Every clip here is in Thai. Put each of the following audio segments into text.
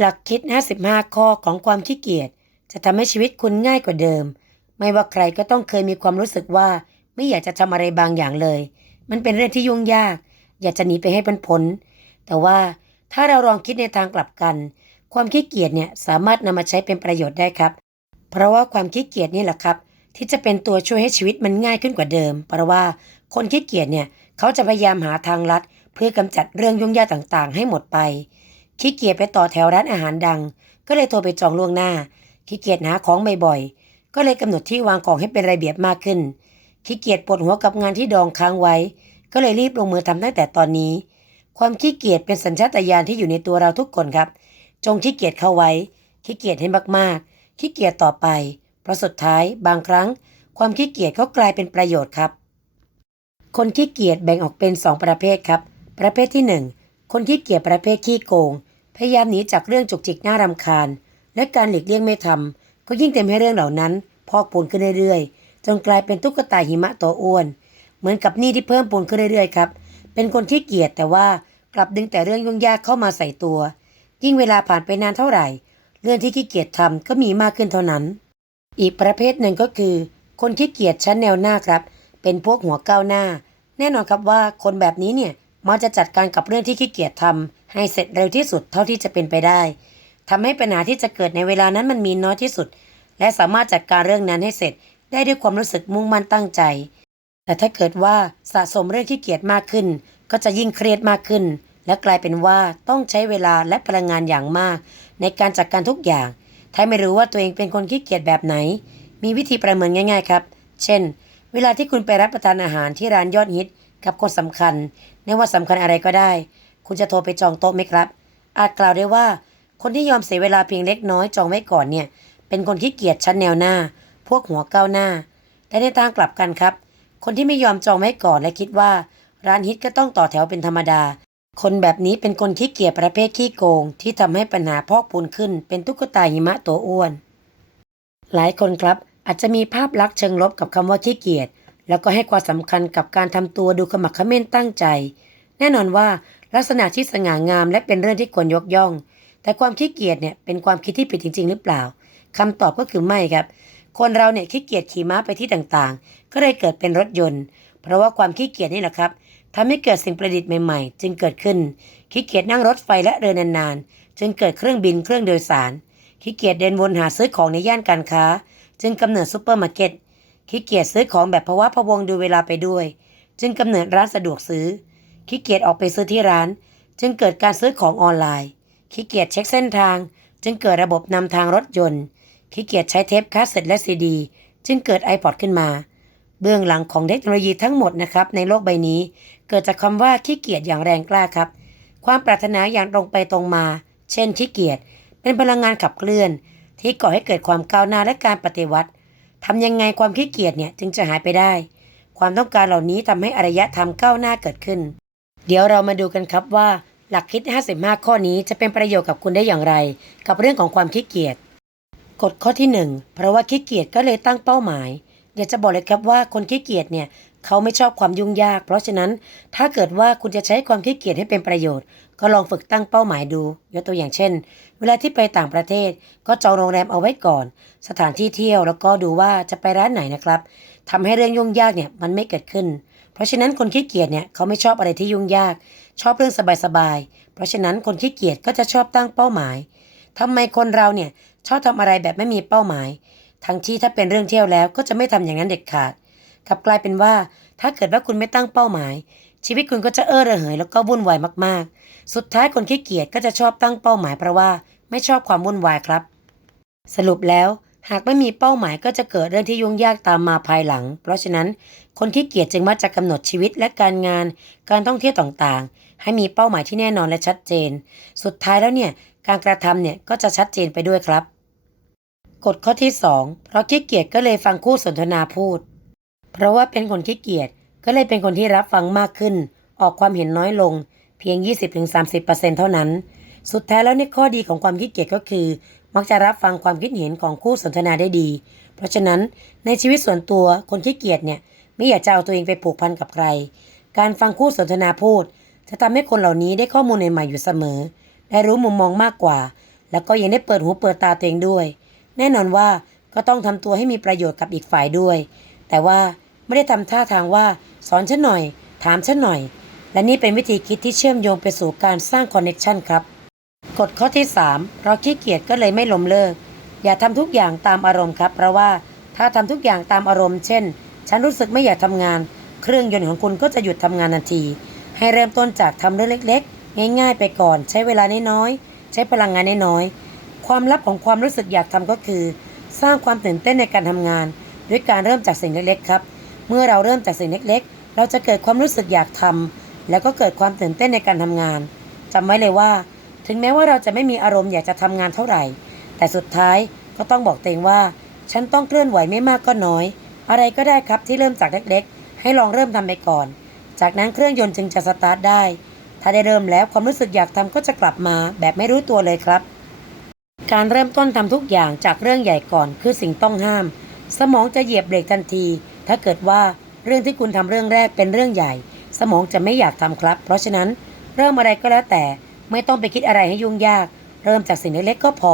หลักคิด 55 ข้อของความขี้เกียจจะทำให้ชีวิตคุณง่ายกว่าเดิม ไม่ว่าใครก็ต้องเคยมีความรู้สึกว่าไม่อยากจะทำอะไรบางอย่างเลย มันเป็นเรื่องที่ยุ่งยาก อยากจะหนีไปให้พ้นพ้นแต่ว่าถ้าเราลองคิดในทางกลับกัน ความขี้เกียจเนี่ยสามารถนำมาใช้เป็นประโยชน์ได้ครับ เพราะว่าความขี้เกียจนี่แหละครับ ที่จะเป็นตัวช่วยให้ชีวิตมันง่ายขึ้นกว่าเดิม เพราะว่าคนขี้เกียจเนี่ยเขาจะพยายามหาทางลัด เพื่อกำจัดเรื่องยุ่งยากต่างๆ ให้หมดไป ขี้เกียจไปต่อแถวร้านอาหารดัง ก็เลยโทรไปจองล่วงหน้า ขี้เกียจหาของบ่อยๆ ก็เลยกำหนดที่วางของให้เป็นระเบียบมากขึ้น ขี้เกียจปวดหัวกับงานที่ดองค้างไว้ ก็เลยรีบลงมือทำตั้งแต่ตอนนี้ ความขี้เกียจเป็นสัญชาตญาณที่อยู่ในตัวเราทุกคนครับ จงขี้เกียจเข้าไว้ ขี้เกียจให้มากๆ ขี้เกียจต่อไป เพราะสุดท้ายบางครั้ง ความขี้เกียจก็กลายเป็นประโยชน์ครับ คนขี้เกียจแบ่งออกเป็นสองประเภทครับ ประเภทที่หนึ่งคนขี้เกียจประเภทขี้โกง พยายามหนีจากเรื่องจุกจิกน่ารำคาญ และการหลีกเลี่ยงไม่ทำก็ยิ่งเต็มให้เรื่องเหล่านั้น พอกพูนขึ้นเรื่อยๆ จนกลายเป็นตุ๊กตาหิมะตัวอ้วน เหมือนกับนี้ที่เพิ่มพูนขึ้นเรื่อยๆครับ เป็นคนขี้เกียจแต่ว่ากลับดึงแต่เรื่องยุ่งยากเข้ามาใส่ตัว ยิ่งเวลาผ่านไปนานเท่าไหร่ เรื่องที่ขี้เกียจทำก็มีมากขึ้นเท่านั้น อีกประเภทหนึ่งก็คือ คนขี้เกียจชั้นแนวหน้าครับ เป็นพวกหัวก้าวหน้า แน่นอนครับว่าคนแบบนี้เนี่ยมักจะจัดการกับเรื่องที่ขี้เกียจทำ ให้เสร็จเร็วที่สุดเท่าที่จะเป็นไปได้ทำให้ปัญหาที่จะเกิดในเวลานั้นมันมีน้อยที่สุด และสามารถจัดการเรื่องนั้นให้เสร็จได้ด้วยความรู้สึกมุ่งมั่นตั้งใจ แต่ถ้าเกิดว่าสะสมเรื่องขี้เกียจมากขึ้น ก็จะยิ่งเครียดมากขึ้น และกลายเป็นว่าต้องใช้เวลาและพลังงานอย่างมาก ในการจัดการทุกอย่าง ถ้าไม่รู้ว่าตัวเองเป็นคนขี้เกียจแบบไหน มีวิธีประเมินง่าย ๆ ครับ เช่น เวลาที่คุณไปรับประทานอาหารที่ร้านยอดฮิตกับคนสำคัญไม่ว่าสำคัญอะไรก็ได้ คุณจะโทรไปจองโต๊ะไหมครับ อาจกล่าวได้ว่า คนที่ยอมเสียเวลาเพียงเล็กน้อยจองไว้ก่อนเนี่ย เป็นคนขี้เกียจชั้นแนวหน้า พวกหัวก้าวหน้า แต่ในทางกลับกันครับ คนที่ไม่ยอมจองไว้ก่อนและคิดว่า ร้านฮิตก็ต้องต่อแถวเป็นธรรมดา คนแบบนี้เป็นคนขี้เกียจประเภทขี้โกง ที่ทำให้ปัญหาพอกพูนขึ้น เป็นตุ๊กตาหิมะตัวอ้วน หลายคนครับอาจจะมีภาพลักษณ์เชิงลบกับคำว่าขี้เกียจแล้วก็ให้ความสำคัญกับการทำตัวดูขมักเขม้นตั้งใจ แน่นอนว่า ลักษณะที่สง่างามและเป็นเรื่องที่ควรยกย่อง แต่ความขี้เกียจเนี่ยเป็นความคิดที่ผิดจริง ๆ หรือเปล่าคำตอบก็คือไม่ครับ คนเราเนี่ยขี้เกียจขี่ม้าไปที่ต่างๆ ก็เลยเกิดเป็นรถยนต์ เพราะว่าความขี้เกียจนี่แหละครับทำให้เกิดสิ่งประดิษฐ์ใหม่ๆ จึงเกิดขึ้น ขี้เกียจนั่งรถไฟและเรือนานๆ จึงเกิดเครื่องบินเครื่องโดยสาร ขี้เกียจเดินวนหาซื้อของในย่านการค้า จึงกำเนิดซูเปอร์มาร์เก็ต ขี้เกียจซื้อของแบบภาวะพะวงดูเวลาไปด้วย จึงกำเนิดร้านสะดวกซื้อ ขี้เกียจออกไปซื้อที่ร้าน จึงเกิดการซื้อของออนไลน์ขี้เกียจเช็คเส้นทาง จึงเกิดระบบนำทางรถยนต์ขี้เกียจใช้เทปคาสเซ็ตและซีดี จึงเกิด iPod ขึ้นมา เบื้องหลังของเทคโนโลยีทั้งหมดนะครับในโลกใบนี้ เกิดจากคำว่าขี้เกียจอย่างแรงกล้าครับ ความปรารถนาอย่างตรงไปตรงมา เช่นขี้เกียจเป็นพลังงานขับเคลื่อน ที่ก่อให้เกิดความก้าวหน้าและการปฏิวัติทำยังไงความขี้เกียจเนี่ยจึงจะหายไปได้ ความต้องการเหล่านี้ทำให้อารยธรรมก้าวหน้าเกิดขึ้น เดี๋ยวเรามาดูกันครับว่า หลักคิด 55 ข้อนี้จะเป็นประโยชน์กับคุณได้อย่างไร กับเรื่องของความขี้เกียจกฎข้อที่ 1 เพราะว่าขี้เกียจก็เลยตั้งเป้าหมายอยากจะบอกเลยครับว่าคนขี้เกียจเนี่ยเขาไม่ชอบความยุ่งยาก เพราะฉะนั้นถ้าเกิดว่าคุณจะใช้ความขี้เกียจให้เป็นประโยชน์ ก็ลองฝึกตั้งเป้าหมายดู ยกตัวอย่างเช่น เวลาที่ไปต่างประเทศ ก็จองโรงแรมเอาไว้ก่อน สถานที่เที่ยวแล้วก็ดูว่าจะไปร้านไหนนะครับทำให้เรื่องยุ่งยากเนี่ยมันไม่เกิดขึ้น ราะฉะนั้นคนขี้เกียจเนี่ยเขาไม่ชอบอะไรที่ยุ่งยาก ชอบเรื่องสบายๆ เพราะฉะนั้นคนขี้เกียจก็จะชอบตั้งเป้าหมายทำไมคนเราเนี่ยชอบทำอะไรแบบไม่มีเป้าหมาย ทั้งที่ถ้าเป็นเรื่องเที่ยวแล้วก็จะไม่ทำอย่างนั้นเด็ดขาดกลับกลายเป็นว่า ถ้าเกิดว่าคุณไม่ตั้งเป้าหมาย ชีวิตคุณก็จะเอ้อระเหยแล้วก็วุ่นวายมากๆ สุดท้ายคนขี้เกียจก็จะชอบตั้งเป้าหมายเพราะว่าไม่ชอบความวุ่นวายครับ สรุปแล้ว หากไม่มีเป้าหมายก็จะเกิดเรื่องที่ยุ่งยากตามมาภายหลัง เพราะฉะนั้นคนขี้เกียจจึงมักจะกำหนดชีวิตและการงาน การท่องเที่ยวต่างๆ ให้มีเป้าหมายที่แน่นอนและชัดเจน สุดท้ายแล้วเนี่ยการกระทำเนี่ยก็จะชัดเจนไปด้วยครับกฎข้อที่ 2 เพราะขี้เกียจก็เลยฟังคู่สนทนาพูด เพราะว่าเป็นคนขี้เกียจก็เลยเป็นคนที่รับฟังมากขึ้น ออกความเห็นน้อยลง เพียง 20-30%เท่านั้น สุดท้ายแล้วในข้อดีของความขี้เกียจก็คือ มักจะรับฟังความคิดเห็นของคู่สนทนาได้ดี เพราะฉะนั้นในชีวิตส่วนตัวคนขี้เกียจเนี่ยไม่อยากจะเอาตัวเองไปผูกพันกับใคร การฟังคู่สนทนาพูด จะทำให้คนเหล่านี้ได้ข้อมูลใหม่ๆอยู่เสมอ ได้รู้มุมมองมากกว่า แล้วก็ยังได้เปิดหูเปิดตาตัวเองด้วย แน่นอนว่าก็ต้องทำตัวให้มีประโยชน์กับอีกฝ่ายด้วย แต่ว่าไม่ได้ทำท่าทางว่าสอนฉันหน่อย ถามฉันหน่อย และนี่เป็นวิธีคิดที่เชื่อมโยงไปสู่การสร้างคอนเน็ชันครับ กฎข้อที่ 3 เราขี้เกียจก็เลยไม่ล้มเลิก อย่าทำทุกอย่างตามอารมณ์ครับ เพราะว่าถ้าทำทุกอย่างตามอารมณ์ เช่น ฉันรู้สึกไม่อยากทำงาน เครื่องยนต์ของคุณก็จะหยุดทำงานทันที ให้เริ่มต้นจากทำเรื่องเล็ก ๆ ง่าย ๆ ไปก่อน ใช้เวลาน้อยๆใช้พลังงานน้อยๆความลับของความรู้สึกอยากทำก็คือ สร้างความตื่นเต้นในการทำงาน ด้วยการเริ่มจากสิ่งเล็กๆครับ เมื่อเราเริ่มจากสิ่งเล็กๆ เราจะเกิดความรู้สึกอยากทำแล้วก็เกิดความตื่นเต้นในการทำงานจำไว้เลยว่า ถึงแม้ว่าเราจะไม่มีอารมณ์อยากจะทำงานเท่าไหร่ แต่สุดท้ายก็ต้องบอกตัวเองว่า ฉันต้องเคลื่อนไหวไม่มากก็น้อย อะไรก็ได้ครับที่เริ่มจากเล็กๆ ให้ลองเริ่มทำไปก่อน จากนั้นเครื่องยนต์จึงจะสตาร์ทได้ ถ้าได้เริ่มแล้วความรู้สึกอยากทำก็จะกลับมาแบบไม่รู้ตัวเลยครับ การเริ่มต้นทำทุกอย่างจากเรื่องใหญ่ก่อน คือสิ่งต้องห้าม สมองจะเหยียบเบรกทันที ถ้าเกิดว่าเรื่องที่คุณทำเรื่องแรกเป็นเรื่องใหญ่ สมองจะไม่อยากทำครับ เพราะฉะนั้นเริ่มอะไรก็แล้วแต่ ไม่ต้องไปคิดอะไรให้ยุ่งยาก เริ่มจากสิ่งเล็กๆก็พอ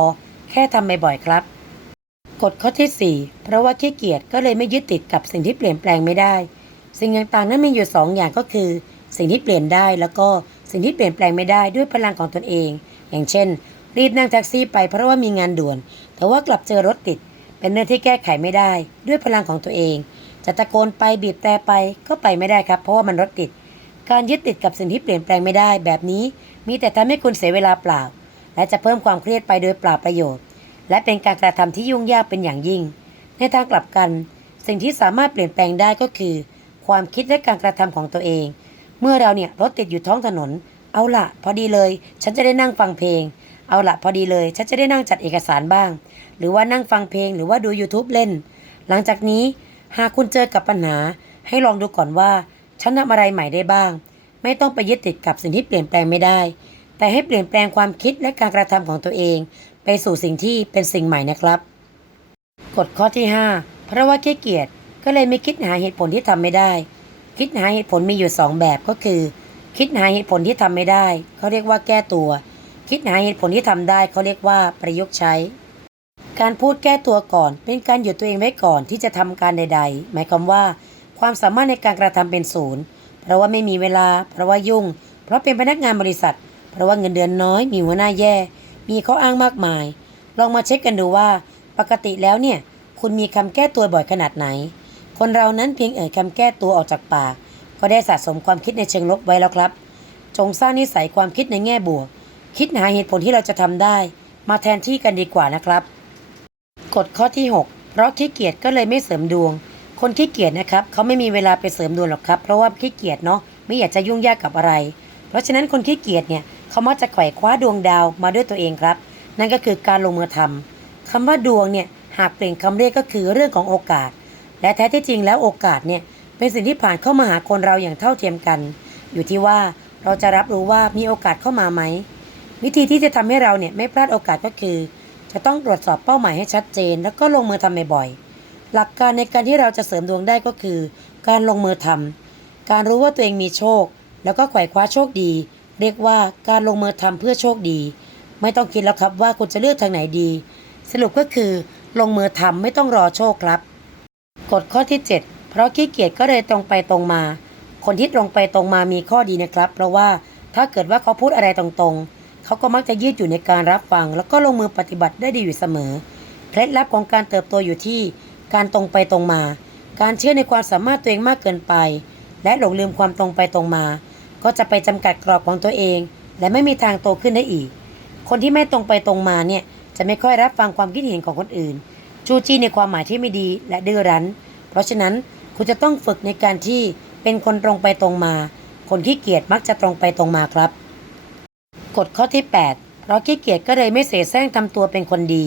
แค่ทำบ่อยๆครับ กฎข้อที่ 4 เพราะว่าขี้เกียจก็เลยไม่ยึดติดกับสิ่งที่เปลี่ยนแปลงไม่ได้ สิ่งต่างๆนั้นมีอยู่สองอย่างก็คือ สิ่งที่เปลี่ยนได้แล้วก็สิ่งที่เปลี่ยนแปลงไม่ได้ด้วยพลังของตนเอง อย่างเช่น รีบนั่งแท็กซี่ไปเพราะว่ามีงานด่วน แต่ว่ากลับเจอรถติด เป็นเรื่องที่แก้ไขไม่ได้ ด้วยพลังของตัวเอง จะตะโกนไปบีบแต่ไปก็ไปไม่ได้ครับ เพราะว่ามันรถติด การยึดติดกับสิ่งที่เปลี่ยนแปลงไม่ได้แบบนี้ มีแต่ทำให้คุณเสียเวลาเปล่า และจะเพิ่มความเครียดไปโดยเปล่าประโยชน์ และเป็นการกระทำที่ยุ่งยากเป็นอย่างยิ่ง ในทางกลับกัน สิ่งที่สามารถเปลี่ยนแปลงได้ก็คือ ความคิดและการกระทำของตัวเอง เมื่อเราเนี่ยรถติดอยู่ท้องถนน เอาละพอดีเลย ฉันจะได้นั่งฟังเพลง เอาละพอดีเลย ฉันจะได้นั่งจัดเอกสารบ้าง หรือว่านั่งฟังเพลงหรือว่าดู YouTube เล่น หลังจากนี้ หากคุณเจอกับปัญหา ให้ลองดูก่อนว่า ฉันทำอะไรใหม่ได้บ้าง ไม่ต้องไปยึดติดกับสิ่งที่เปลี่ยนแปลงไม่ได้ แต่ให้เปลี่ยนแปลงความคิดและการกระทำของตัวเอง ไปสู่สิ่งที่เป็นสิ่งใหม่นะครับกฎข้อที่ 5 เพราะว่าขี้เกียจก็เลยไม่คิดหาเหตุผลที่ทำไม่ได้ คิดหาเหตุผลมีอยู่ 2 แบบก็คือ คิดหาเหตุผลที่ทำไม่ได้เขาเรียกว่าแก้ตัว คิดหาเหตุผลที่ทำได้เขาเรียกว่าประยุกต์ใช้ การพูดแก้ตัวก่อน เป็นการหยุดตัวเองไว้ก่อนที่จะทำการใด ๆ หมายความว่า ความสามารถในการกระทำเป็นศูนย์เพราะว่าไม่มีเวลา เพราะว่ายุ่ง เพราะเป็นพนักงานบริษัท เพราะว่าเงินเดือนน้อย มีหัวหน้าแย่ มีข้ออ้างมากมาย ลองมาเช็คกันดูว่าปกติแล้วเนี่ย คุณมีคำแก้ตัวบ่อยขนาดไหน คนเรานั้นเพียงเอ่ยคำแก้ตัวออกจากปาก ก็ได้สะสมความคิดในเชิงลบไว้แล้วครับ จงสร้างนิสัยความคิดในแง่บวก คิดหาเหตุผลที่เราจะทำได้ มาแทนที่กันดีกว่านะครับ กฎข้อที่ 6 เพราะขี้เกียจก็เลยไม่เสริมดวง คนขี้เกียจนะครับเขาไม่มีเวลาไปเสริมดวงหรอกครับ เพราะว่าขี้เกียจเนาะไม่อยากจะยุ่งยากกับอะไร เพราะฉะนั้นคนขี้เกียจเนี่ยเขามักจะไขว่คว้าดวงดาวมาด้วยตัวเองครับ นั่นก็คือการลงมือทำคำว่าดวงเนี่ยหากเปลี่ยนคำเรียกก็คือเรื่องของโอกาส และแท้ที่จริงแล้วโอกาสเนี่ยเป็นสิ่งที่ผ่านเข้ามาหาคนเราอย่างเท่าเทียมกัน อยู่ที่ว่าเราจะรับรู้ว่ามีโอกาสเข้ามาไหมวิธีที่จะทำให้เราเนี่ยไม่พลาดโอกาสก็คือ จะต้องตรวจสอบเป้าหมายให้ชัดเจน แล้วก็ลงมือทำบ่อยๆ หลักการในการที่เราจะเสริมดวงได้ก็คือ การลงมือทำการรู้ว่าตัวเองมีโชค แล้วก็ไขว่คว้าโชคดี เรียกว่าการลงมือทำเพื่อโชคดี ไม่ต้องคิดแล้วครับว่าคุณจะเลือกทางไหนดี สรุปก็คือ ลงมือทำไม่ต้องรอโชคครับกฎข้อที่ 7 เพราะขี้เกียจก็เลยตรงไปตรงมา คนที่ตรงไปตรงมามีข้อดีนะครับ เพราะว่าถ้าเกิดว่าเขาพูดอะไรตรงๆ เขาก็มักจะยืดอยู่ในการรับฟัง แล้วก็ลงมือปฏิบัติได้ดีอยู่เสมอ เคล็ดลับของการเติบโตอยู่ที่ การตรงไปตรงมา การเชื่อในความสามารถตัวเองมากเกินไป และหลงลืมความตรงไปตรงมา ก็จะไปจำกัดกรอบของตัวเอง และไม่มีทางโตขึ้นได้อีก คนที่ไม่ตรงไปตรงมาเนี่ยจะไม่ค่อยรับฟังความคิดเห็นของคนอื่น จู้จี้ในความหมายที่ไม่ดีและดื้อรั้น เพราะฉะนั้นคุณจะต้องฝึกในการที่เป็นคนตรงไปตรงมา คนขี้เกียจมักจะตรงไปตรงมาครับ กฎข้อที่ 8 เพราะขี้เกียจก็เลยไม่เสแสร้งทำตัวเป็นคนดี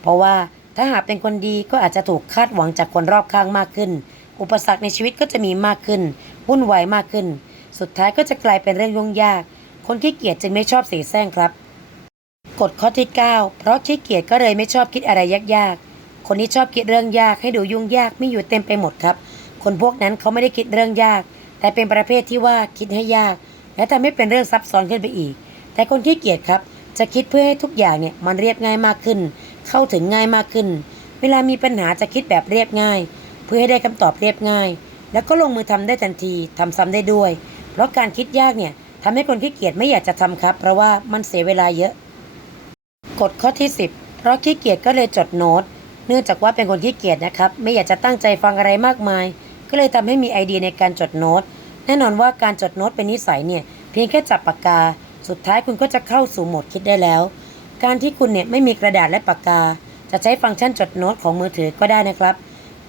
เพราะว่า ถ้าหากเป็นคนดีก็อาจจะถูกคาดหวังจากคนรอบข้างมากขึ้น อุปสรรคในชีวิตก็จะมีมากขึ้น วุ่นวายมากขึ้น สุดท้ายก็จะกลายเป็นเรื่องยุ่งยาก คนขี้เกียจจึงไม่ชอบเสแสร้งครับ กฎข้อที่ 9 เพราะขี้เกียจก็เลยไม่ชอบคิดอะไรยากๆ คนที่ชอบคิดเรื่องยากให้ดูยุ่งยากไม่อยู่เต็มไปหมดครับ คนพวกนั้นเขาไม่ได้คิดเรื่องยาก แต่เป็นประเภทที่ว่าคิดให้ยาก และทำให้เป็นเรื่องซับซ้อนขึ้นไปอีก แต่คนขี้เกียจครับ จะคิดเพื่อให้ทุกอย่างเนี่ยมันเรียบง่ายมากขึ้น เข้าถึงง่ายมากขึ้น เวลามีปัญหาจะคิดแบบเรียบง่าย เพื่อให้ได้คำตอบเรียบง่าย แล้วก็ลงมือทำได้ทันทีทำซ้ำได้ด้วย เพราะการคิดยากเนี่ยทำให้คนขี้เกียจไม่อยากจะทำครับ เพราะว่ามันเสียเวลาเยอะ กฎข้อที่ 10 เพราะขี้เกียจก็เลยจดโน้ต เนื่องจากว่าเป็นคนขี้เกียจนะครับ ไม่อยากจะตั้งใจฟังอะไรมากมาย ก็เลยทำให้มีไอเดียในการจดโน้ต แน่นอนว่าการจดโน้ตเป็นนิสัยเนี่ยเพียงแค่จับปากกา สุดท้ายคุณก็จะเข้าสู่โหมดคิดได้แล้ว การที่คุณเนี่ยไม่มีกระดาษและปากกา จะใช้ฟังก์ชันจดโน้ตของมือถือก็ได้นะครับ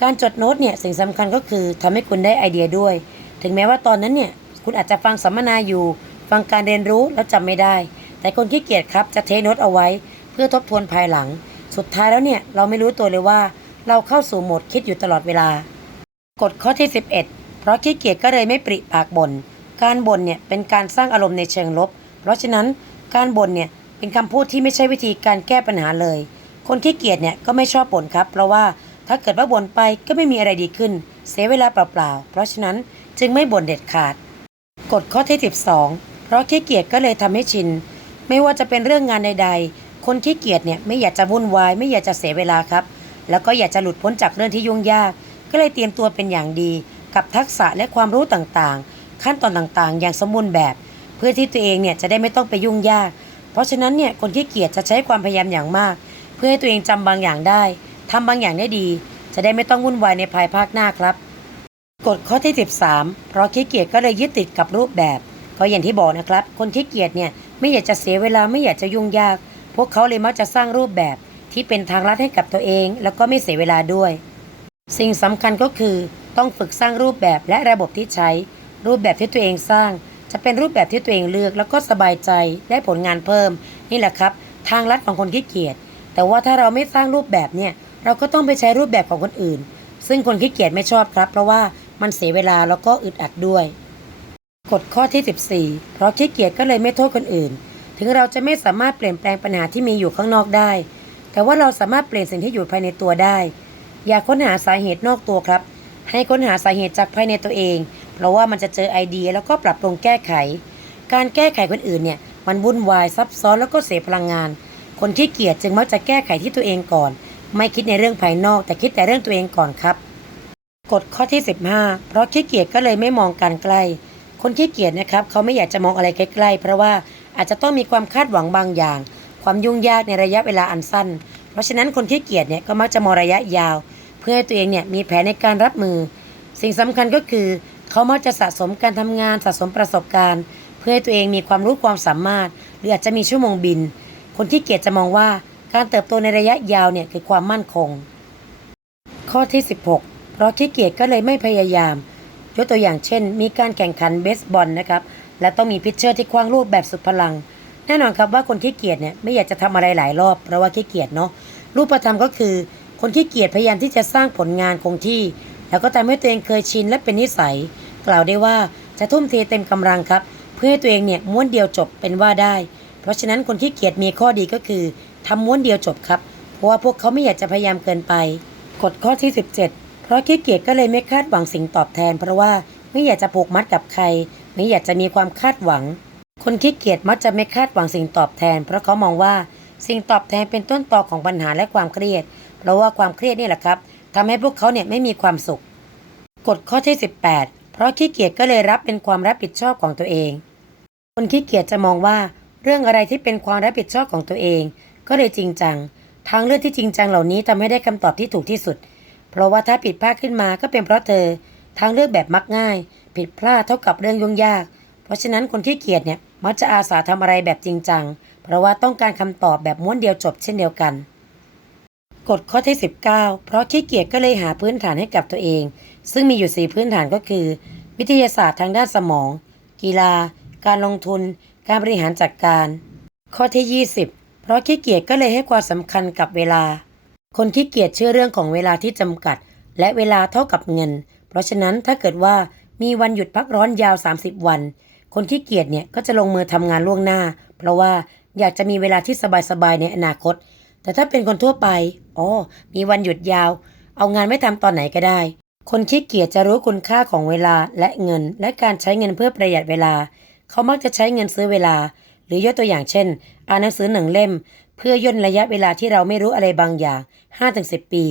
การจดโน้ตเนี่ยสิ่งสำคัญก็คือทำให้คุณได้ไอเดียด้วย ถึงแม้ว่าตอนนั้นเนี่ยคุณอาจจะฟังสัมมนาอยู่ ฟังการเรียนรู้แล้วจำไม่ได้ แต่คนขี้เกียจครับจะเทโน้ตเอาไว้ เพื่อทบทวนภายหลัง สุดท้ายแล้วเนี่ยเราไม่รู้ตัวเลยว่า เราเข้าสู่โหมดคิดอยู่ตลอดเวลากฎข้อที่ 11 เพราะขี้เกียจก็เลยไม่ปริปากบ่นการบ่นเนี่ยเป็นการสร้างอารมณ์ในเชิงลบ เพราะฉะนั้นการบ่นเนี่ย เป็นคำพูดที่ไม่ใช่วิธีการแก้ปัญหาเลย คนขี้เกียจเนี่ยก็ไม่ชอบบ่นครับ เพราะว่าถ้าเกิดว่าบ่นไปก็ไม่มีอะไรดีขึ้น เสียเวลาเปล่าๆ เพราะฉะนั้นจึงไม่บ่นเด็ดขาด กฎข้อที่ 12 เพราะขี้เกียจก็เลยทำให้ชิน ไม่ว่าจะเป็นเรื่องงานใดๆ คนขี้เกียจเนี่ยไม่อยากจะวุ่นวาย ไม่อยากจะเสียเวลาครับ แล้วก็อยากจะหลุดพ้นจากเรื่องที่ยุ่งยาก ก็เลยเตรียมตัวเป็นอย่างดี กับทักษะและความรู้ต่างๆ ขั้นตอนต่างๆ อย่างสมบูรณ์แบบ เพื่อที่ตัวเองเนี่ยจะได้ไม่ต้องไปยุ่งยาก เพราะฉะนั้นเนี่ยคนขี้เกียจจะใช้ความพยายามอย่างมาก เพื่อให้ตัวเองจำบางอย่างได้ทำบางอย่างได้ดี จะได้ไม่ต้องวุ่นวายในภายภาคหน้าครับกฎข้อที่ 13 เพราะขี้เกียจก็เลยยึดติดกับรูปแบบ ก็อย่างที่บอกนะครับ คนขี้เกียจเนี่ยไม่อยากจะเสียเวลาไม่อยากจะยุ่งยาก พวกเขาเลยมักจะสร้างรูปแบบที่เป็นทางลัดให้กับตัวเอง แล้วก็ไม่เสียเวลาด้วย สิ่งสำคัญก็คือต้องฝึกสร้างรูปแบบและระบบที่ใช้ รูปแบบที่ตัวเองสร้าง จะเป็นรูปแบบที่ตัวเองเลือกแล้วก็สบายใจได้ผลงานเพิ่ม นี่แหละครับ ทางลัดของคนขี้เกียจแต่ว่าถ้าเราไม่สร้างรูปแบบเนี่ยเราก็ต้องไปใช้รูปแบบของคนอื่น ซึ่งคนขี้เกียจไม่ชอบครับ เพราะว่ามันเสียเวลาแล้วก็อึดอัดด้วย กฎข้อที่ 14 เพราะขี้เกียจก็เลยไม่โทษคนอื่น ถึงเราจะไม่สามารถเปลี่ยนแปลงปัญหาที่มีอยู่ข้างนอกได้ แต่ว่าเราสามารถเปลี่ยนสิ่งที่อยู่ภายในตัวได้ อย่าค้นหาสาเหตุนอกตัวครับ ให้ค้นหาสาเหตุจากภายในตัวเอง เพราะว่ามันจะเจอไอเดียแล้วก็ปรับปรุงแก้ไข การแก้ไขคนอื่นเนี่ยมันวุ่นวายซับซ้อนแล้วก็เสียพลังงาน คนที่เกียจจึงมักจะแก้ไขที่ตัวเองก่อน ไม่คิดในเรื่องภายนอก แต่คิดแต่เรื่องตัวเองก่อนครับกฎข้อที่ 15 เพราะขี้เกียจก็เลยไม่มองการใกล้คนขี้เกียจนะครับเขาไม่อยากจะมองอะไรใกล้ๆเพราะว่าอาจจะต้องมีความคาดหวังบางอย่าง ความยุ่งยากในระยะเวลาอันสั้น เพราะฉะนั้นคนขี้เกียจเนี่ยก็มักจะมองระยะยาว เพื่อให้ตัวเองเนี่ยมีแผนในการรับมือ สิ่งสำคัญก็คือ เขามักจะสะสมการทำงานสะสมประสบการณ์ เพื่อให้ตัวเองมีความรู้ความสามารถ หรืออาจจะมีชั่วโมงบิน คนที่เกียจจะมองว่าการเติบโตในระยะยาวเนี่ยคือความมั่นคง ข้อที่ 16 เพราะขี้เกียจก็เลยไม่พยายาม ยกตัวอย่างเช่น มีการแข่งขันเบสบอลนะครับและต้องมีพิชเชอร์ที่คว้างลูกแบบสุดพลัง แน่นอนครับว่าคนขี้เกียจเนี่ยไม่อยากจะทำอะไรหลายรอบเพราะว่าขี้เกียจเนาะรูปธรรมก็คือ คนขี้เกียจพยายามที่จะสร้างผลงานคงที่ แล้วก็ทำให้ตัวเองเคยชินและเป็นนิสัย กล่าวได้ว่าจะทุ่มเทเต็มกำลังครับ เพื่อให้ตัวเองเนี่ยม้วนเดียวจบเป็นว่าได้ เพราะฉะนั้นคนขี้เกียจมีข้อดีก็คือทำม้วนเดียวจบครับ เพราะว่าพวกเขาไม่อยากจะพยายามเกินไปกฎข้อที่ 17 เพราะขี้เกียจก็เลยไม่คาดหวังสิ่งตอบแทน เพราะว่าไม่อยากจะผูกมัดกับใคร ไม่อยากจะมีความคาดหวัง คนขี้เกียจมักจะไม่คาดหวังสิ่งตอบแทน เพราะเขามองว่าสิ่งตอบแทนเป็นต้นตอของปัญหาและความเครียด เพราะว่าความเครียดนี่แหละครับทำให้พวกเขาเนี่ยไม่มีความสุขกฎข้อที่ 18 เพราะขี้เกียจก็เลยรับเป็นความรับผิดชอบของตัวเอง คนขี้เกียจจะมองว่า เรื่องอะไรที่เป็นความรับผิดชอบของตัวเอง ก็เลยจริงจัง ทางเลือกที่จริงจังเหล่านี้ทำให้ได้คำตอบที่ถูกที่สุด เพราะว่าถ้าผิดพลาดขึ้นมาก็เป็นเพราะเธอ ทางเลือกแบบมักง่าย ผิดพลาดเท่ากับเรื่องยุ่งยาก เพราะฉะนั้นคนที่เกียจเนี่ยมักจะอาสาทำอะไรแบบจริงจัง เพราะว่าต้องการคำตอบแบบม้วนเดียวจบเช่นเดียวกันกฎข้อที่ 19 เพราะขี้เกียจก็เลยหาพื้นฐานให้กับตัวเอง ซึ่งมีอยู่ 4 พื้นฐานก็คือ วิทยาศาสตร์ทางด้านสมอง กีฬา การลงทุน การบริหารจัดการ ข้อที่ 20 เพราะขี้เกียจก็เลยให้ความสำคัญกับเวลา คนขี้เกียจเชื่อเรื่องของเวลาที่จำกัด และเวลาเท่ากับเงิน เพราะฉะนั้นถ้าเกิดว่ามีวันหยุดพักร้อนยาว 30 วัน คนขี้เกียจเนี่ยก็จะลงมือทำงานล่วงหน้า เพราะว่าอยากจะมีเวลาที่สบายๆในอนาคต แต่ถ้าเป็นคนทั่วไป อ๋อ มีวันหยุดยาว เอางานไม่ทำตอนไหนก็ได้ คนขี้เกียจจะรู้คุณค่าของเวลาและเงิน และการใช้เงินเพื่อประหยัดเวลา เขามักจะใช้เงินซื้อเวลา หรือยกตัวอย่างเช่น อ่านหนังสือหนึ่งเล่ม เพื่อย่นระยะเวลาที่เราไม่รู้อะไรบางอย่าง 5-10 ปี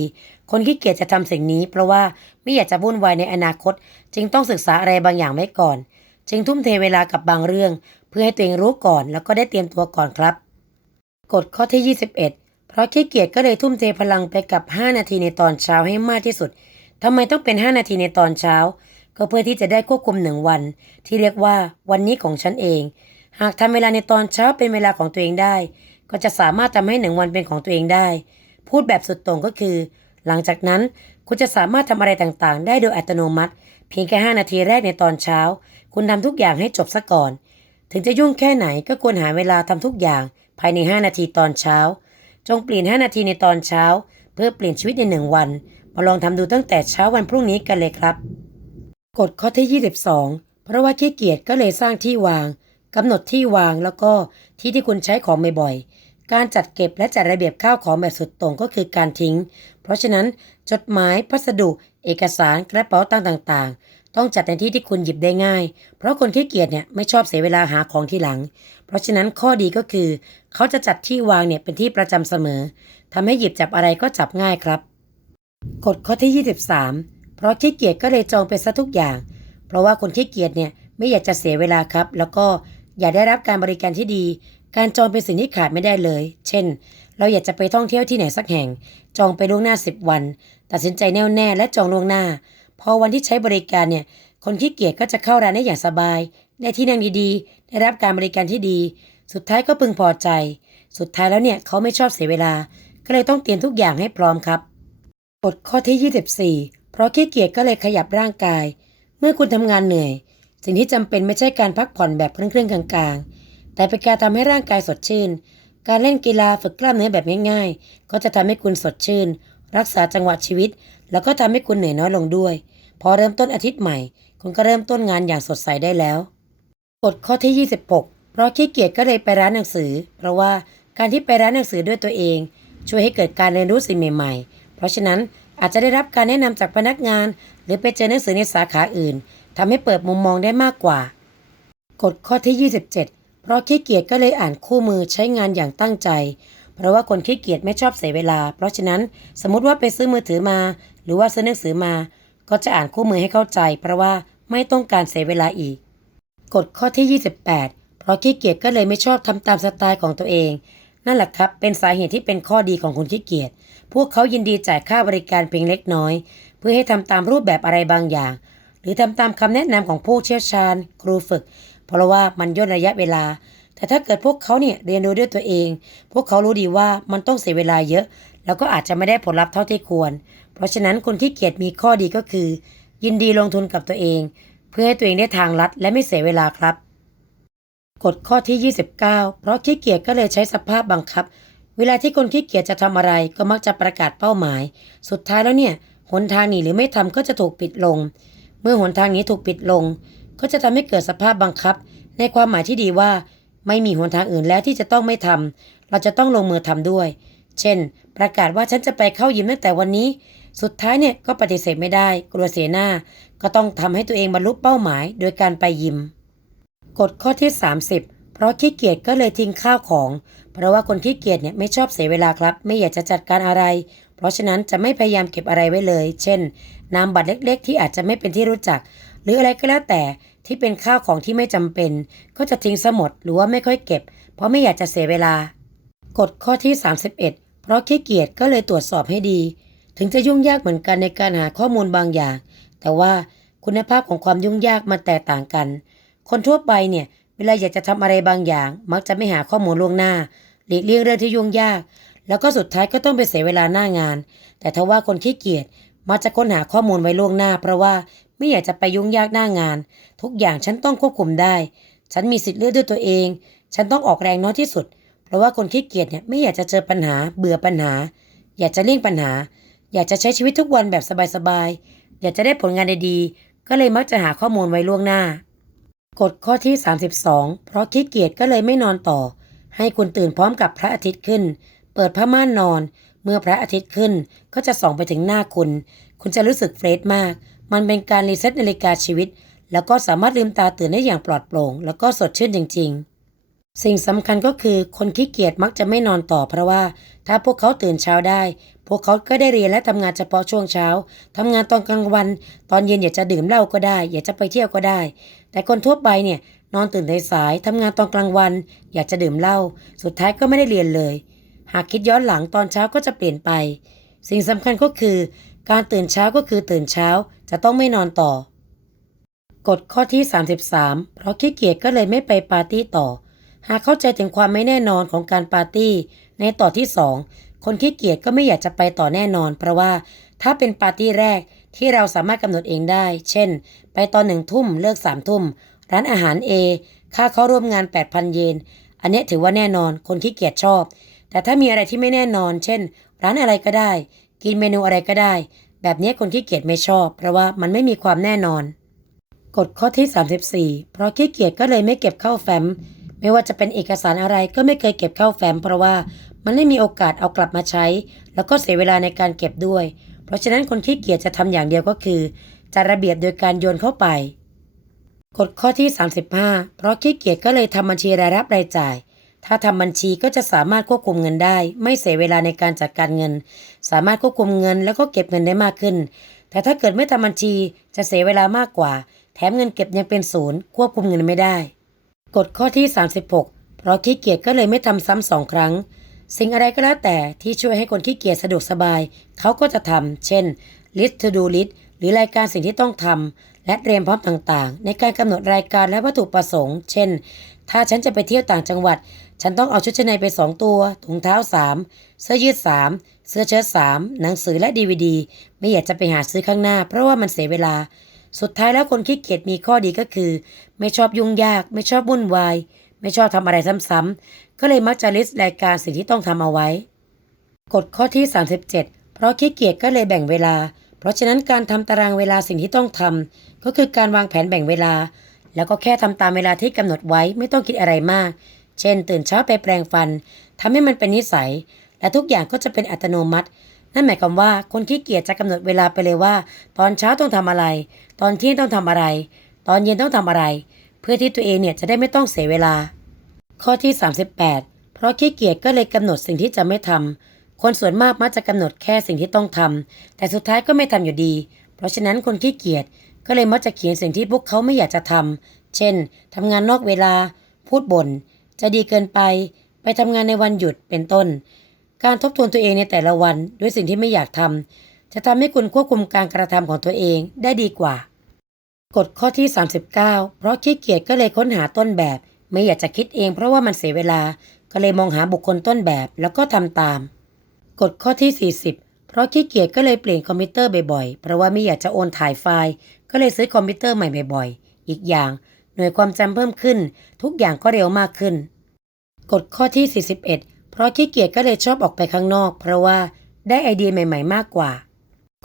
คนขี้เกียจจะทำสิ่งนี้ เพราะว่าไม่อยากจะวุ่นวายในอนาคต จึงต้องศึกษาอะไรบางอย่างไว้ก่อน จึงทุ่มเทเวลากับบางเรื่อง เพื่อให้ตัวเองรู้ก่อนแล้วก็ได้เตรียมตัวก่อนครับกฎข้อที่ 21 เพราะขี้เกียจก็เลยทุ่มเทพลังไปกับ 5 นาทีในตอนเช้าให้มากที่สุด ทำไมต้องเป็น 5 นาทีในตอนเช้า ก็เพื่อที่จะได้ควบคุมหนึ่งวัน ที่เรียกว่าวันนี้ของฉันเอง หากทำเวลาในตอนเช้าเป็นเวลาของตัวเองได้ ก็จะสามารถทำให้หนึ่งวันเป็นของตัวเองได้ พูดแบบสุดต่งก็คือ หลังจากนั้นคุณจะสามารถทำอะไรต่างๆ ได้โดยอัตโนมัติ เพียงแค่ 5 นาทีแรกในตอนเช้า คุณทำทุกอย่างให้จบซะก่อน ถึงจะยุ่งแค่ไหนก็ควรหาเวลาทำทุกอย่าง ภายใน 5 นาทีตอนเช้า จงเปลี่ยน 5 นาทีในตอนเช้า เพื่อเปลี่ยนชีวิตในหนึ่งวัน มาลองทำดูตั้งแต่เช้าวันพรุ่งนี้กันเลยครับ กฎข้อที่ 22 เพราะว่าขี้เกียจก็เลยสร้างที่วางกำหนดที่วางแล้วก็ที่ที่คุณใช้ของบ่อยๆ การจัดเก็บและจัดระเบียบข้าวของแบบสุดโต่งก็คือการทิ้ง เพราะฉะนั้นจดหมายพัสดุ เอกสารกระเป๋าตังค์ต่างๆ ต้องจัดในที่ที่คุณหยิบได้ง่าย เพราะคนขี้เกียจเนี่ยไม่ชอบเสียเวลาหาของที่หลัง เพราะฉะนั้นข้อดีก็คือ เขาจะจัดที่วางเนี่ยเป็นที่ประจำเสมอทำให้หยิบจับอะไรก็จับง่ายครับ กฎข้อที่ 23 เพราะขี้เกียจก็เลยจองไปซะทุกอย่าง เพราะว่าคนขี้เกียจเนี่ยไม่อยากจะเสียเวลาครับ แล้วก็อยากได้รับการบริการที่ดี การจองเป็นสิ่งที่ขาดไม่ได้เลย เช่น เราอยากจะไปท่องเที่ยวที่ไหนสักแห่ง จองไปล่วงหน้า 10 วัน ตัดสินใจแน่วแน่และจองล่วงหน้า พอวันที่ใช้บริการเนี่ย คนขี้เกียจก็จะเข้าร้านได้อย่างสบาย ได้ที่นั่งดีๆ ได้รับการบริการที่ดี สุดท้ายก็พึงพอใจ สุดท้ายแล้วเนี่ยเขาไม่ชอบเสียเวลา ก็เลยต้องเตรียมทุกอย่างให้พร้อมครับ กฎข้อที่ 24 เพราะขี้เกียจก็เลยขยับร่างกาย เมื่อคุณทำงานเหนื่อย สิ่งที่จำเป็นไม่ใช่การพักผ่อนแบบเครื่องๆกลางๆ แต่เป็นการทำให้ร่างกายสดชื่น การเล่นกีฬาฝึกกล้ามเนื้อแบบง่าย ๆ ก็จะทำให้คุณสดชื่น รักษาจังหวะชีวิต แล้วก็ทำให้คุณเหนื่อยน้อยลงด้วย พอเริ่มต้นอาทิตย์ใหม่ คุณก็เริ่มต้นงานอย่างสดใสได้แล้วกฎข้อที่ 26 เพราะขี้เกียจก็เลยไปร้านหนังสือ เพราะว่าการที่ไปร้านหนังสือด้วยตัวเอง ช่วยให้เกิดการเรียนรู้สิ่งใหม่ ๆ เพราะฉะนั้น อาจจะได้รับการแนะนำจากพนักงาน หรือไปเจอหนังสือในสาขาอื่นทำให้เปิดมุมมองได้มากกว่า กฎข้อที่ 27 เพราะขี้เกียจก็เลยอ่านคู่มือใช้งานอย่างตั้งใจ เพราะว่าคนขี้เกียจไม่ชอบเสียเวลา เพราะฉะนั้นสมมติว่าไปซื้อมือถือมา หรือว่าซื้อหนังสือมา ก็จะอ่านคู่มือให้เข้าใจ เพราะว่าไม่ต้องการเสียเวลาอีก กฎข้อที่ 28 เพราะขี้เกียจก็เลยไม่ชอบทำตามสไตล์ของตัวเองนั่นแหละครับ เป็นสาเหตุที่เป็นข้อดีของคนขี้เกียจ พวกเขายินดีจ่ายค่าบริการเพียงเล็กน้อย เพื่อให้ทำตามรูปแบบอะไรบางอย่าง หรือทำตามคำแนะนำของผู้เชี่ยวชาญ ครูฝึก เพราะว่ามันย่นระยะเวลา แต่ถ้าเกิดพวกเขาเนี่ยเรียนรู้ด้วยตัวเอง พวกเขารู้ดีว่ามันต้องเสียเวลาเยอะ แล้วก็อาจจะไม่ได้ผลลัพธ์เท่าที่ควร เพราะฉะนั้นคนขี้เกียจมีข้อดีก็คือ ยินดีลงทุนกับตัวเอง เพื่อให้ตัวเองได้ทางลัดและไม่เสียเวลาครับกฎข้อที่ 29 เพราะขี้เกียจก็เลยใช้สภาพบังคับ เวลาที่คนขี้เกียจจะทำอะไรก็มักจะประกาศเป้าหมาย สุดท้ายแล้วเนี่ยหนทางหนีหรือไม่ทำก็จะถูกปิดลง เมื่อหนทางนี้ถูกปิดลง ก็จะทำให้เกิดสภาพบังคับ ในความหมายที่ดีว่า ไม่มีหนทางอื่นแล้วที่จะต้องไม่ทำเราจะต้องลงมือทำด้วย เช่น ประกาศว่าฉันจะไปเข้ายิมตั้งแต่วันนี้ สุดท้ายเนี่ยก็ปฏิเสธไม่ได้ กลัวเสียหน้า ก็ต้องทำให้ตัวเองบรรลุเป้าหมาย โดยการไปยิม กฎข้อที่ 30 ราะขี้เกียจก็เลยทิ้งข้าวของ เพราะว่าคนขี้เกียจเนี่ยไม่ชอบเสียเวลาครับ ไม่อยากจะจัดการอะไร เพราะฉะนั้นจะไม่พยายามเก็บอะไรไว้เลย เช่น นามบัตรเล็กๆ ที่อาจจะไม่เป็นที่รู้จัก หรืออะไรก็แล้วแต่ที่เป็นข้าวของที่ไม่จำเป็น ก็จะทิ้งซะหมดหรือว่าไม่ค่อยเก็บ เพราะไม่อยากจะเสียเวลากฎข้อที่ 31 เพราะขี้เกียจก็เลยตรวจสอบให้ดี ถึงจะยุ่งยากเหมือนกันในการหาข้อมูลบางอย่าง แต่ว่าคุณภาพของความยุ่งยากมันแตกต่างกัน คนทั่วไปเนี่ย เวลาอยากจะทำอะไรบางอย่าง มักจะไม่หาข้อมูลล่วงหน้า หลีกเลี่ยงเรื่องที่ยุ่งยาก แล้วก็สุดท้ายก็ต้องไปเสียเวลาหน้างาน แต่ถ้าว่าคนขี้เกียจมักจะค้นหาข้อมูลไว้ล่วงหน้า เพราะว่าไม่อยากจะไปยุ่งยากหน้างาน ทุกอย่างฉันต้องควบคุมได้ ฉันมีสิทธิ์เลือกด้วยตัวเอง ฉันต้องออกแรงน้อยที่สุด เพราะว่าคนขี้เกียจเนี่ยไม่อยากจะเจอปัญหา เบื่อปัญหา อยากจะเลี่ยงปัญหา อยากจะใช้ชีวิตทุกวันแบบสบายๆอยากจะได้ผลงานดีๆก็เลยมักจะหาข้อมูลไว้ล่วงหน้า กฎข้อที่ 32 เพราะขี้เกียจก็เลยไม่นอนต่อ ให้คุณตื่นพร้อมกับพระอาทิตย์ขึ้น เปิดผ้าม่านนอน เมื่อพระอาทิตย์ขึ้นก็จะส่องไปถึงหน้าคุณ คุณจะรู้สึกเฟรชมาก มันเป็นการรีเซ็ตนาฬิกาชีวิต แล้วก็สามารถลืมตาตื่นได้อย่างปลอดโปร่ง แล้วก็สดชื่นจริง ๆ สิ่งสำคัญก็คือคนขี้เกียจมักจะไม่นอนต่อเพราะว่า ถ้าพวกเขาตื่นเช้าได้ พวกเขาก็ได้เรียนและทำงานเฉพาะช่วงเช้าทำงานตอนกลางวัน ตอนเย็นอยากจะดื่มเหล้าก็ได้ อยากจะไปเที่ยวก็ได้ แต่คนทั่วไปเนี่ยนอนตื่นสายๆทำงานตอนกลางวัน อยากจะดื่มเหล้าสุดท้ายก็ไม่ได้เรียนเลย หากคิดย้อนหลังตอนเช้าก็จะเปลี่ยนไป สิ่งสำคัญก็คือ การตื่นเช้าก็คือตื่นเช้า จะต้องไม่นอนต่อ กฎข้อที่ 33 เพราะขี้เกียจก็เลยไม่ไปปาร์ตี้ต่อ หากเข้าใจถึงความไม่แน่นอนของการปาร์ตี้ในต่อที่ 2 คนขี้เกียจก็ไม่อยากจะไปต่อแน่นอน เพราะว่าถ้าเป็นปาร์ตี้แรกที่เราสามารถกำหนดเองได้ เช่น ไปตอนหนึ่งทุ่มเลิกสามทุ่ม ร้านอาหาร A ค่าเข้าร่วมงาน 8,000 เยน อันนี้ถือว่าแน่นอน คนขี้เกียจชอบ แต่ถ้ามีอะไรที่ไม่แน่นอน เช่น ร้านอะไรก็ได้ กินเมนูอะไรก็ได้ แบบนี้คนขี้เกียจไม่ชอบ เพราะว่ามันไม่มีความแน่นอน กฎข้อที่ 34 เพราะขี้เกียจก็เลยไม่เก็บเข้าแฟ้มไม่ว่าจะเป็นเอกสารอะไรก็ไม่เคยเก็บเข้าแฟ้มเพราะว่า มันไม่มีโอกาสเอากลับมาใช้ แล้วก็เสียเวลาในการเก็บด้วย เพราะฉะนั้นคนขี้เกียจจะทำอย่างเดียวก็คือจัดระเบียบโดยการโยนเข้าไป กฎข้อที่ 35 เพราะขี้เกียจก็เลยทำบัญชีรายรับรายจ่าย ถ้าทำบัญชีก็จะสามารถควบคุมเงินได้ ไม่เสียเวลาในการจัดการเงิน สามารถควบคุมเงินแล้วก็เก็บเงินได้มากขึ้น แต่ถ้าเกิดไม่ทำบัญชีจะเสียเวลามากกว่า แถมเงินเก็บยังเป็นศูนย์ควบคุมเงินไม่ได้ กฎข้อที่ 36 เพราะขี้เกียจก็เลยไม่ทำซ้ำสองครั้ง สิ่งอะไรก็แล้วแต่ที่ช่วยให้คนขี้เกียจสะดวกสบาย เขาก็จะทำ เช่น list to do list หรือรายการสิ่งที่ต้องทำ และเตรียมพร้อมต่างๆ ในการกำหนดรายการและวัตถุประสงค์ เช่น ถ้าฉันจะไปเที่ยวต่างจังหวัด ฉันต้องเอาชุดชั้นในไป 2 ตัว ถุงเท้า 3 เสื้อยืด 3 เสื้อเชิ้ต3 หนังสือและดีวดี ไม่อยากจะไปหาซื้อข้างหน้า เพราะว่ามันเสียเวลา สุดท้ายแล้วคนขี้เกียจมีข้อดีก็คือ ไม่ชอบยุ่งยาก ไม่ชอบวุ่นวาย ไม่ชอบทำอะไรซ้ำๆก็เลยมักจะลิสต์รายการสิ่งที่ต้องทำเอาไว้ กฎข้อที่ 37 เพราะขี้เกียจก็เลยแบ่งเวลา เพราะฉะนั้นการทำตารางเวลาสิ่งที่ต้องทำก็คือการวางแผนแบ่งเวลา แล้วก็แค่ทำตามเวลาที่กำหนดไว้ไม่ต้องคิดอะไรมาก เช่น ตื่นเช้าไปแปรงฟันทำให้มันเป็นนิสัย และทุกอย่างก็จะเป็นอัตโนมัตินั่นหมายความว่าคนขี้เกียจจะกำหนดเวลาไปเลยว่า ตอนเช้าต้องทำอะไร ตอนเที่ยงต้องทำอะไร ตอนเย็นต้องทำอะไร เพื่อที่ตัวเองเนี่ยจะได้ไม่ต้องเสียเวลา ข้อที่ 38 เพราะขี้เกียจก็เลยกำหนดสิ่งที่จะไม่ทำคนส่วนมากมักจะกำหนดแค่สิ่งที่ต้องทำแต่สุดท้ายก็ไม่ทำอยู่ดี เพราะฉะนั้นคนขี้เกียจก็เลยมักจะเขียนสิ่งที่พวกเขาไม่อยากจะทำเช่นทำงานนอกเวลา พูดบ่นจะดีเกินไป ไปทำงานในวันหยุดเป็นต้น การทบทวนตัวเองในแต่ละวันด้วยสิ่งที่ไม่อยากทำจะทำให้คุณควบคุมการกระทำของตัวเองได้ดีกว่า กฎข้อที่ 39 เพราะขี้เกียจก็เลยค้นหาต้นแบบ ไม่อยากจะคิดเองเพราะว่ามันเสียเวลา ก็เลยมองหาบุคคลต้นแบบแล้วก็ทำตาม กฎข้อที่ 40 เพราะขี้เกียจก็เลยเปลี่ยนคอมพิวเตอร์บ่อยๆ เพราะว่าไม่อยากจะโอนถ่ายไฟล์ ก็เลยซื้อคอมพิวเตอร์ใหม่บ่อยๆ อีกอย่าง หน่วยความจำเพิ่มขึ้น ทุกอย่างก็เร็วมากขึ้น กฎข้อที่ 41 เพราะขี้เกียจก็เลยชอบออกไปข้างนอก เพราะว่าได้ไอเดียใหม่ ๆ มากกว่า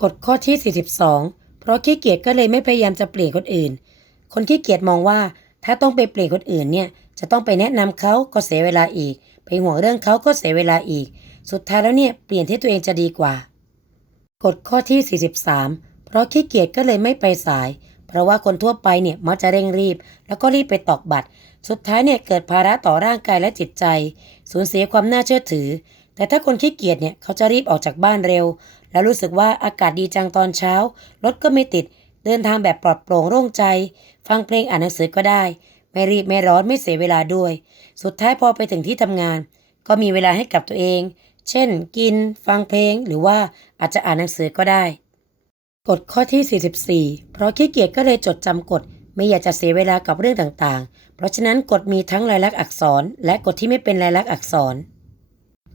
กฎข้อที่ 42เราะขี้เกียจก็เลยไม่พยายามจะเปลี่ยนคนอื่น คนขี้เกียจมองว่าถ้าต้องไปเปลี่ยนคนอื่นเนี่ยจะต้องไปแนะนำเขาก็เสียเวลาอีก ไปห่วงเรื่องเขาก็เสียเวลาอีก สุดท้ายแล้วเนี่ยเปลี่ยนที่ตัวเองจะดีกว่ากฎข้อที่ 43 เพราะขี้เกียจก็เลยไม่ไปสาย เพราะว่าคนทั่วไปเนี่ยมักจะเร่งรีบ แล้วก็รีบไปตอกบัตร สุดท้ายเนี่ยเกิดภาระต่อร่างกายและจิตใจ สูญเสียความน่าเชื่อถือ แต่ถ้าคนขี้เกียจเนี่ยเขาจะรีบออกจากบ้านเร็ว แล้วรู้สึกว่าอากาศดีจังตอนเช้า รถก็ไม่ติด เดินทางแบบปลอดโปร่งโล่งใจ ฟังเพลงอ่านหนังสือก็ได้ ไม่รีบไม่ร้อนไม่เสียเวลาด้วย สุดท้ายพอไปถึงที่ทำงาน ก็มีเวลาให้กับตัวเอง เช่น กิน ฟังเพลง หรือว่าอาจจะอ่านหนังสือก็ได้ กฎข้อที่ 44 เพราะขี้เกียจก็เลยจดจำกฎไม่อยากจะเสียเวลากับเรื่องต่างๆ เพราะฉะนั้นกฎมีทั้งลายลักษณ์อักษร และกฎที่ไม่เป็นลายลักษณ์อักษร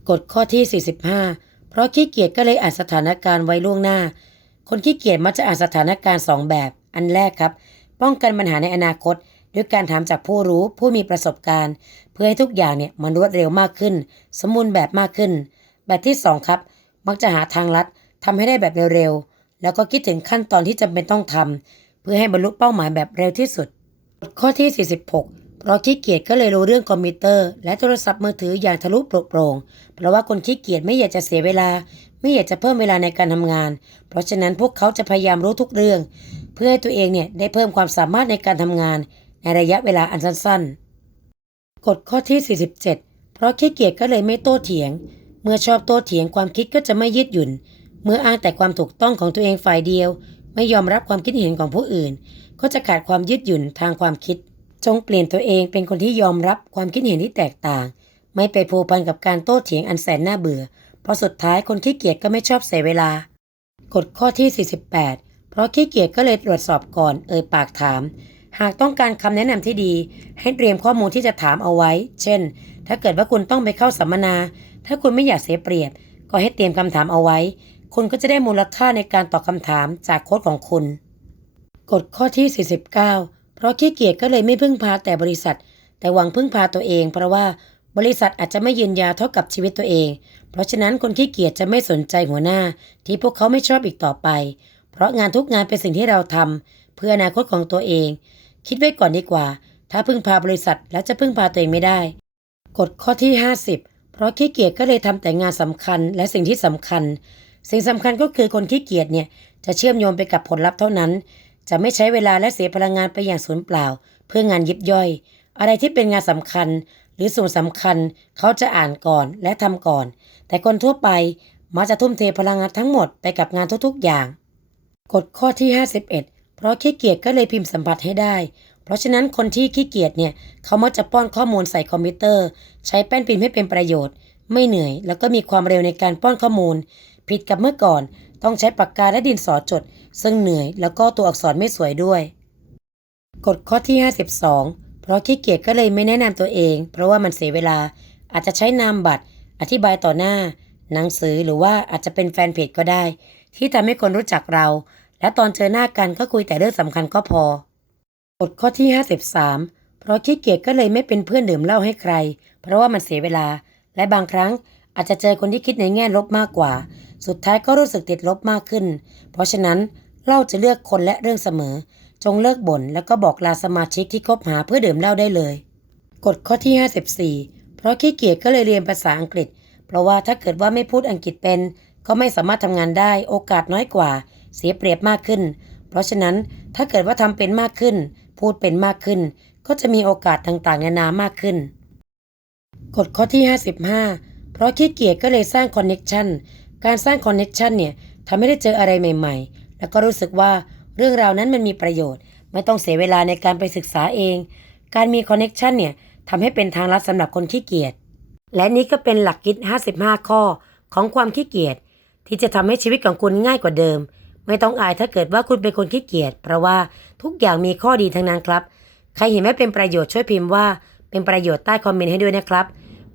กฎข้อที่ 45 เพราะขี้เกียจก็เลยอ่านสถานการณ์ไว้ล่วงหน้า คนขี้เกียจมักจะอ่านสถานการณ์สองแบบ อันแรกครับ ป้องกันปัญหาในอนาคต ด้วยการถามจากผู้รู้ผู้มีประสบการณ์ เพื่อให้ทุกอย่างเนี่ยมันรวดเร็วมากขึ้น สมบูรณ์แบบมากขึ้น แบบที่สองครับ มักจะหาทางลัดทำให้ได้แบบเร็วๆ แล้วก็คิดถึงขั้นตอนที่จำเป็นต้องทำเพื่อให้บรรลุเป้าหมายแบบเร็วที่สุด ข้อที่ 46 เพราะขี้เกียจก็เลยรู้เรื่องคอมพิวเตอร์ และโทรศัพท์มือถืออย่างทะลุโปร่งเพราะว่าคนขี้เกียจไม่อยากจะเสียเวลา ไม่อยากจะเพิ่มเวลาในการทำงาน เพราะฉะนั้นพวกเขาจะพยายามรู้ทุกเรื่อง เพื่อให้ตัวเองเนี่ยได้เพิ่มความสามารถในการทำงาน ในระยะเวลาอันสั้นๆ กฎข้อที่ 47 เพราะขี้เกียจก็เลยไม่โต้เถียง เมื่อชอบโต้เถียงความคิดก็จะไม่ยืดหยุ่น เมื่ออ้างแต่ความถูกต้องของตัวเองฝ่ายเดียว ไม่ยอมรับความคิดเห็นของผู้อื่น ก็จะขาดความยืดหยุ่นทางความคิด จงเปลี่ยนตัวเองเป็นคนที่ยอมรับความคิดเห็นที่แตกต่าง ไม่ไปผูกพันกับการโต้เถียงอันแสนน่าเบื่อ เพราะสุดท้ายคนขี้เกียจก็ไม่ชอบเสียเวลากฎข้อที่ 48 เพราะขี้เกียจก็เลยตรวจสอบก่อนเอ่ยปากถาม หากต้องการคำแนะนำที่ดี ให้เตรียมข้อมูลที่จะถามเอาไว้ เช่น ถ้าเกิดว่าคุณต้องไปเข้าสัมมนา ถ้าคุณไม่อยากเสียเปรียบ ก็ให้เตรียมคำถามเอาไว้ คุณก็จะได้มูลค่าในการตอบคำถามจากโค้ดของคุณกฎข้อที่ 49เราะขี้เกียจก็เลยไม่พึ่งพาแต่บริษัท แต่หวังพึ่งพาตัวเอง เพราะว่าบริษัทอาจจะไม่ยืนยาวเท่ากับชีวิตตัวเอง เพราะฉะนั้นคนขี้เกียจจะไม่สนใจหัวหน้า ที่พวกเขาไม่ชอบอีกต่อไป เพราะงานทุกงานเป็นสิ่งที่เราทำเพื่ออนาคตของตัวเอง คิดไว้ก่อนดีกว่า ถ้าพึ่งพาบริษัทแล้วจะพึ่งพาตัวเองไม่ได้กฎข้อที่ 50 เพราะขี้เกียจก็เลยทำแต่งานสำคัญและสิ่งที่สำคัญ สิ่งสำคัญก็คือคนขี้เกียจเนี่ยจะเชื่อมโยงไปกับผลลัพธ์เท่านั้น จะไม่ใช้เวลาและเสียพลังงานไปอย่างสูญเปล่า เพื่องานยิบย่อย อะไรที่เป็นงานสำคัญ หรือส่วนสำคัญเขาจะอ่านก่อนและทำก่อน แต่คนทั่วไปมักจะทุ่มเทพลังงานทั้งหมดไปกับงานทุกๆอย่าง กฎข้อที่ 51 เพราะขี้เกียจก็เลยพิมพ์สัมผัสให้ได้ เพราะฉะนั้นคนที่ขี้เกียจเนี่ยเขามักจะป้อนข้อมูลใส่คอมพิวเตอร์ ใช้แป้นพิมพ์ให้เป็นประโยชน์ ไม่เหนื่อย แล้วก็มีความเร็วในการป้อนข้อมูล ผิดกับเมื่อก่อน ต้องใช้ปากกาและดินสอจด ซึ่งเหนื่อยแล้วก็ตัวอักษรไม่สวยด้วย กฎข้อที่ 52 เพราะขี้เกียจก็เลยไม่แนะนำตัวเอง เพราะว่ามันเสียเวลาอาจจะใช้นามบัตร อธิบายต่อหน้า หนังสือหรือว่าอาจจะเป็นแฟนเพจก็ได้ ที่ทำให้คนรู้จักเรา และตอนเจอหน้ากันก็คุยแต่เรื่องสำคัญก็พอกฎข้อที่ 53 เพราะขี้เกียจก็เลยไม่เป็นเพื่อนดื่มเหล้าให้ใคร เพราะว่ามันเสียเวลา และบางครั้งอาจจะเจอคนที่คิดในแง่ลบมากกว่า สุดท้ายก็รู้สึกติดลบมากขึ้น เพราะฉะนั้นเล้าจะเลือกคนและเรื่องเสมอ จงเลิกบ่นแล้วก็บอกลาสมาชิกที่คบหาเพื่อดื่มเหล้าได้เลย กฎข้อที่ 54 เพราะขี้เกียจก็เลยเรียนภาษาอังกฤษ เพราะว่าถ้าเกิดว่าไม่พูดอังกฤษเป็น ก็ไม่สามารถทำงานได้โอกาสน้อยกว่า เสียเปรียบมากขึ้น เพราะฉะนั้นถ้าเกิดว่าทำเป็นมากขึ้น พูดเป็นมากขึ้น ก็จะมีโอกาสต่างๆนานามากขึ้น กฎข้อที่ 55 เพราะขี้เกียจก็เลยสร้างคอนเน็กชัน การสร้างคอนเน็ชันเนี่ยทำให้ได้เจออะไรใหม่ๆ แล้วก็รู้สึกว่าเรื่องราวนั้นมันมีประโยชน์ ไม่ต้องเสียเวลาในการไปศึกษาเอง การมีคอนเน็ชันเนี่ยทำให้เป็นทางลัดสำหรับคนขี้เกียจ และนี่ก็เป็นหลักคิด 55 ข้อของความขี้เกียจ ที่จะทำให้ชีวิตของคุณง่ายกว่าเดิม ไม่ต้องอายถ้าเกิดว่าคุณเป็นคนขี้เกียจ เพราะว่าทุกอย่างมีข้อดีทั้งนั้นครับ ใครเห็นว่าเป็นประโยชน์ช่วยพิมพ์ว่า เป็นประโยชน์ใต้คอมเมนต์ให้ด้วยนะครับ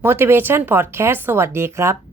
motivation podcast สวัสดีครับ